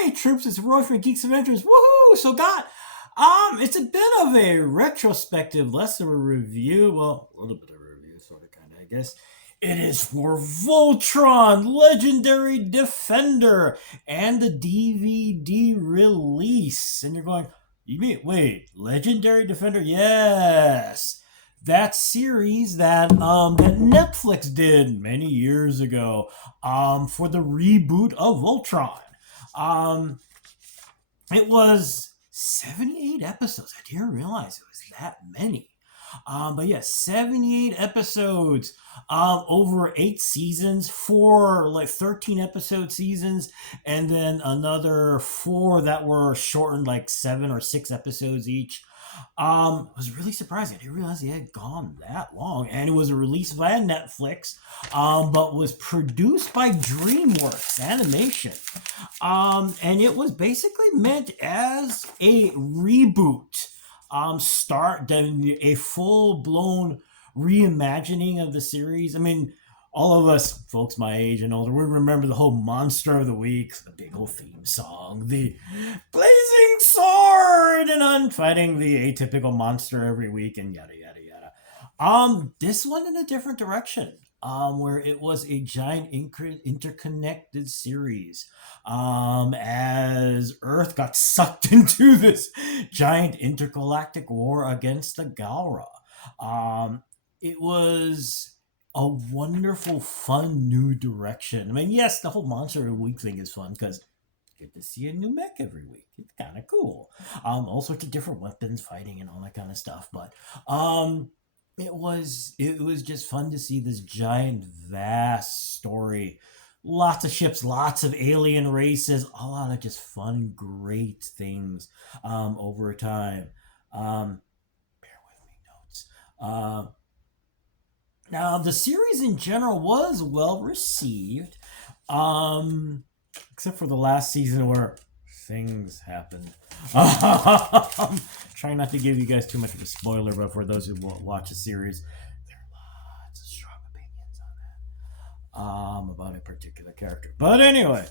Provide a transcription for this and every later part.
Hey troops, it's Roy from Geeks Adventures. Woohoo! So got it's a bit of a retrospective, less of a review. Well, a little bit of a review, sort of, kind of, I guess. It is for Voltron, Legendary Defender, and the DVD release. And you're going, you mean, wait, Legendary Defender? Yes. That series that Netflix did many years ago for the reboot of Voltron. Um, it was 78 episodes. I didn't realize it was that many. But yeah, 78 episodes over 8 seasons, four like 13 episode seasons, and then another four that were shortened like 7 or 6 episodes each. It was really surprising. I didn't realize it had gone that long. And it was released via Netflix, but was produced by DreamWorks Animation. And it was basically meant as a reboot. Start then a full blown reimagining of the series. I mean, all of us folks my age and older, we remember the whole Monster of the Week, the big old theme song, the blazing sword, and on fighting the atypical monster every week, and yada yada yada. This one in a different direction. Where it was a giant interconnected series. As Earth got sucked into this giant intergalactic war against the Galra. It was a wonderful, fun new direction. I mean, yes, the whole Monster of the Week thing is fun because you get to see a new mech every week. It's kind of cool. All sorts of different weapons, fighting, and all that kind of stuff. But it was just fun to see this giant, vast story. Lots of ships, lots of alien races, a lot of just fun, great things over time. Bear with me, notes. Now, the series in general was well received, except for the last season where things happened. Trying not to give you guys too much of a spoiler, but for those who watch the series, there are lots of strong opinions on that about a particular character. But anyway,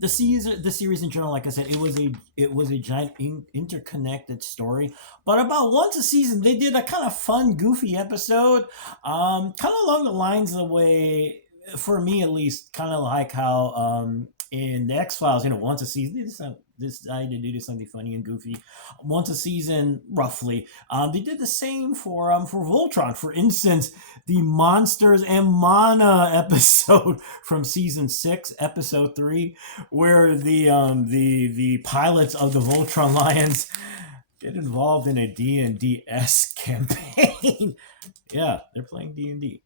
the series in general, like I said, it was a giant interconnected story. But about once a season, they did a kind of fun, goofy episode, kind of along the lines of the way, for me at least, kind of like how in the X-Files, once a season, they decided to do something funny and goofy. Once a season, roughly. They did the same for Voltron. For instance, the Monsters and Mana episode from season 6, episode 3, where the pilots of the Voltron Lions get involved in a D&D-esque campaign. Yeah, they're playing D&D.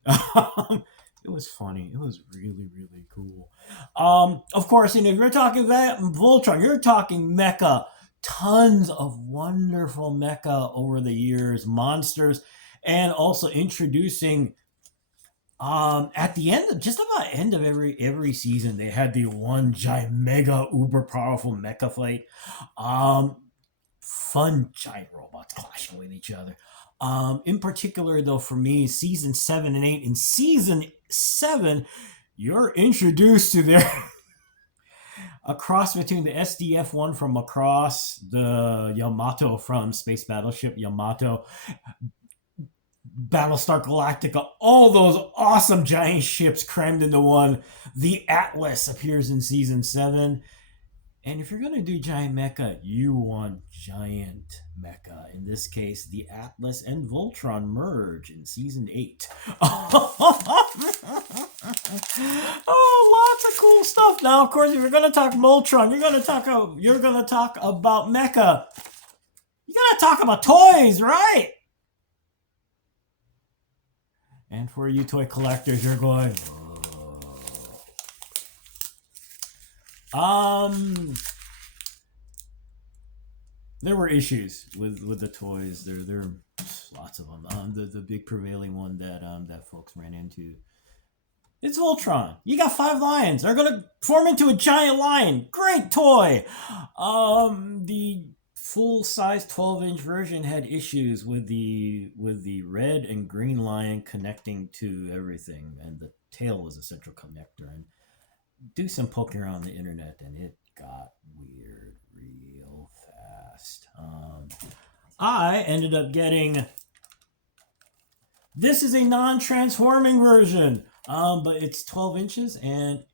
It was funny. It was really, really cool. Of course, if you're talking about Voltron, you're talking mecha. Tons of wonderful mecha over the years, monsters, and also introducing. At the end, just about end of every season, they had the one giant, mega, uber powerful mecha fight. Fun giant robots clashing with each other. In particular, though, for me, season 7 and 8. In season 7, you're introduced to their a cross between the SDF-1 from Macross, the Yamato from Space Battleship Yamato, Battlestar Galactica, all those awesome giant ships crammed into one. The Atlas appears in season 7. And if you're going to do giant mecha, you want giant mecha. In this case, the Atlas and Voltron merge in season 8. Oh, lots of cool stuff. Now, of course, if you're going to talk Voltron, you're going to talk about mecha. You got to talk about toys, right? And for you toy collectors, you're going, there were issues with the toys. There are lots of them. The big prevailing one that folks ran into. It's Voltron. You got 5 lions. They're gonna form into a giant lion. Great toy. The full-size 12-inch version had issues with the red and green lion connecting to everything, and the tail was a central connector. And do some poking around the internet, and it got I ended up getting. This is a non-transforming version, but it's 12 inches and.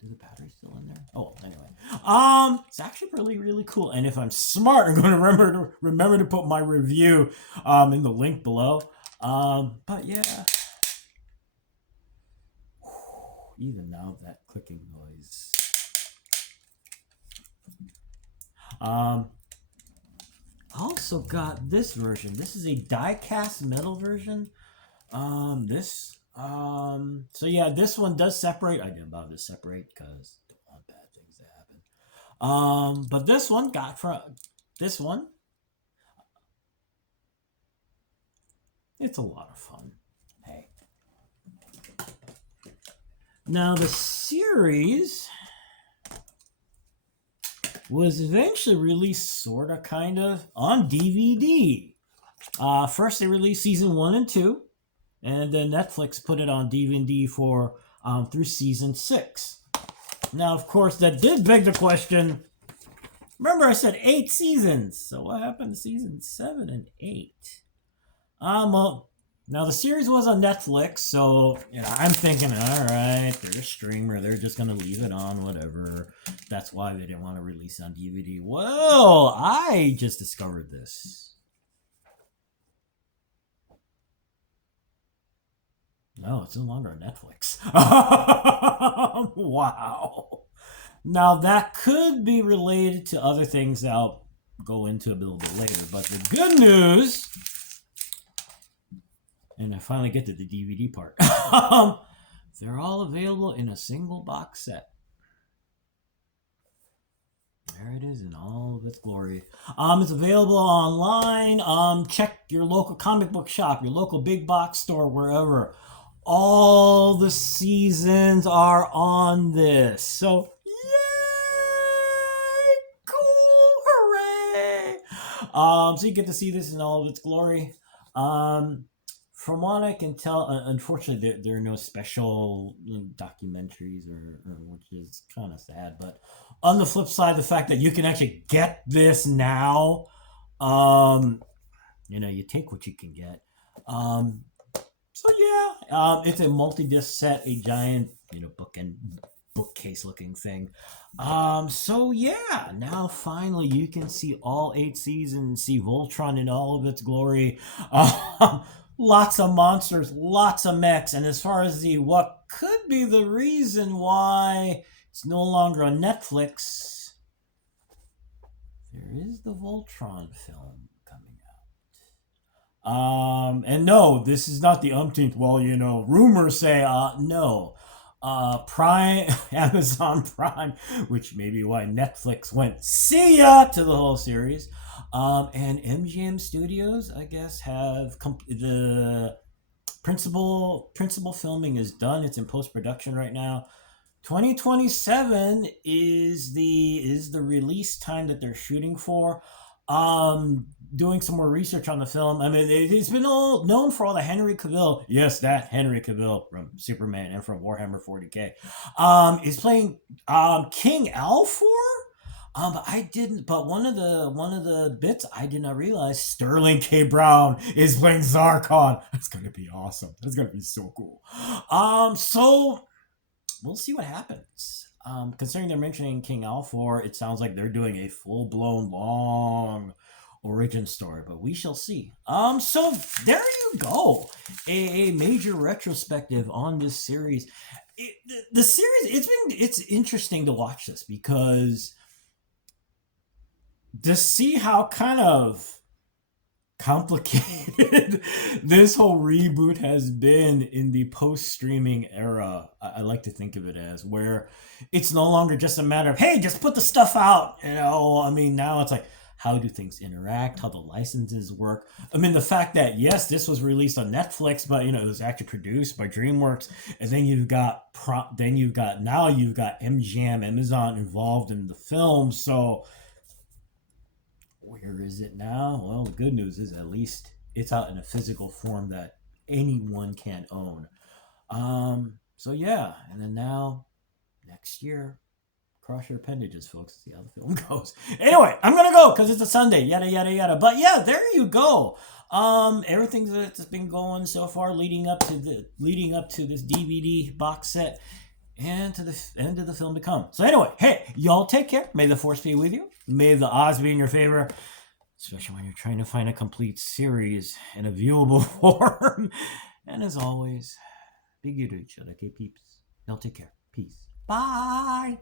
Is the battery still in there? Oh, anyway. It's actually really cool. And if I'm smart, I'm going to remember to put my review in the link below. But yeah. Even now, that clicking noise. I also got this version. This is a die-cast metal version. So yeah, this one does separate. I didn't bother to separate because I don't want bad things to happen. But this one got from this one. It's a lot of fun. Hey. Now the series was eventually released sort of kind of on DVD. First they released season 1 and 2. And then Netflix put it on DVD for through season 6. Now, of course, that did beg the question. Remember, I said 8 seasons. So what happened to season 7 and 8? Well, now the series was on Netflix, so I'm thinking, all right, they're a streamer, they're just gonna leave it on, whatever. That's why they didn't want to release it on DVD. Well, I just discovered this. No, it's no longer on Netflix. Wow. Now, that could be related to other things that I'll go into a little bit later. But the good news, and I finally get to the DVD part, they're all available in a single box set. There it is in all of its glory. It's available online. Check your local comic book shop, your local big box store, wherever. All the seasons are on this. So, yay! Cool! Hooray! So you get to see this in all of its glory. From what I can tell, unfortunately, there are no special documentaries, which is kind of sad. But on the flip side, the fact that you can actually get this now, you take what you can get. So yeah, it's a multi-disc set, a giant, bookcase looking thing. So yeah, now finally you can see all 8 seasons, see Voltron in all of its glory. Lots of monsters, lots of mechs, and as far as what could be the reason why it's no longer on Netflix, there is the Voltron film. And no, this is not the umpteenth. Well, rumors say, no. Prime, Amazon Prime, which may be why Netflix went, see ya, to the whole series. And MGM Studios, I guess, have the principal filming is done. It's in post-production right now. 2027 is the release time that they're shooting for. Doing some more research on the film. I mean, it's been all known for all the Henry Cavill. Yes, that Henry Cavill from Superman and from Warhammer 40K. Is playing King Alfor. But one of the bits I did not realize, Sterling K. Brown is playing Zarkon. That's gonna be awesome. That's gonna be so cool. So we'll see what happens. Considering they're mentioning King Alfor, it sounds like they're doing a full-blown long origin story, but we shall see. So there you go, a major retrospective on this series. The series, it's interesting to watch this because to see how kind of complicated this whole reboot has been in the post-streaming era. I like to think of it as where it's no longer just a matter of, hey, just put the stuff out. I mean, now it's like, how do things interact? How the licenses work? I mean, the fact that, yes, this was released on Netflix, but it was actually produced by DreamWorks, and then you've got MGM, Amazon involved in the film. So where is it now? Well, the good news is at least it's out in a physical form that anyone can own. So yeah, and then now next year, cross your appendages, folks. See how the film goes. Anyway, I'm gonna go because it's a Sunday. Yada yada yada. But yeah, there you go. Everything that's been going so far, leading up to this DVD box set, and to the end of the film to come. So anyway, hey, y'all take care. May the force be with you. May the odds be in your favor, especially when you're trying to find a complete series in a viewable form. And as always, be good to each other, okay, peeps? Y'all take care. Peace. Bye.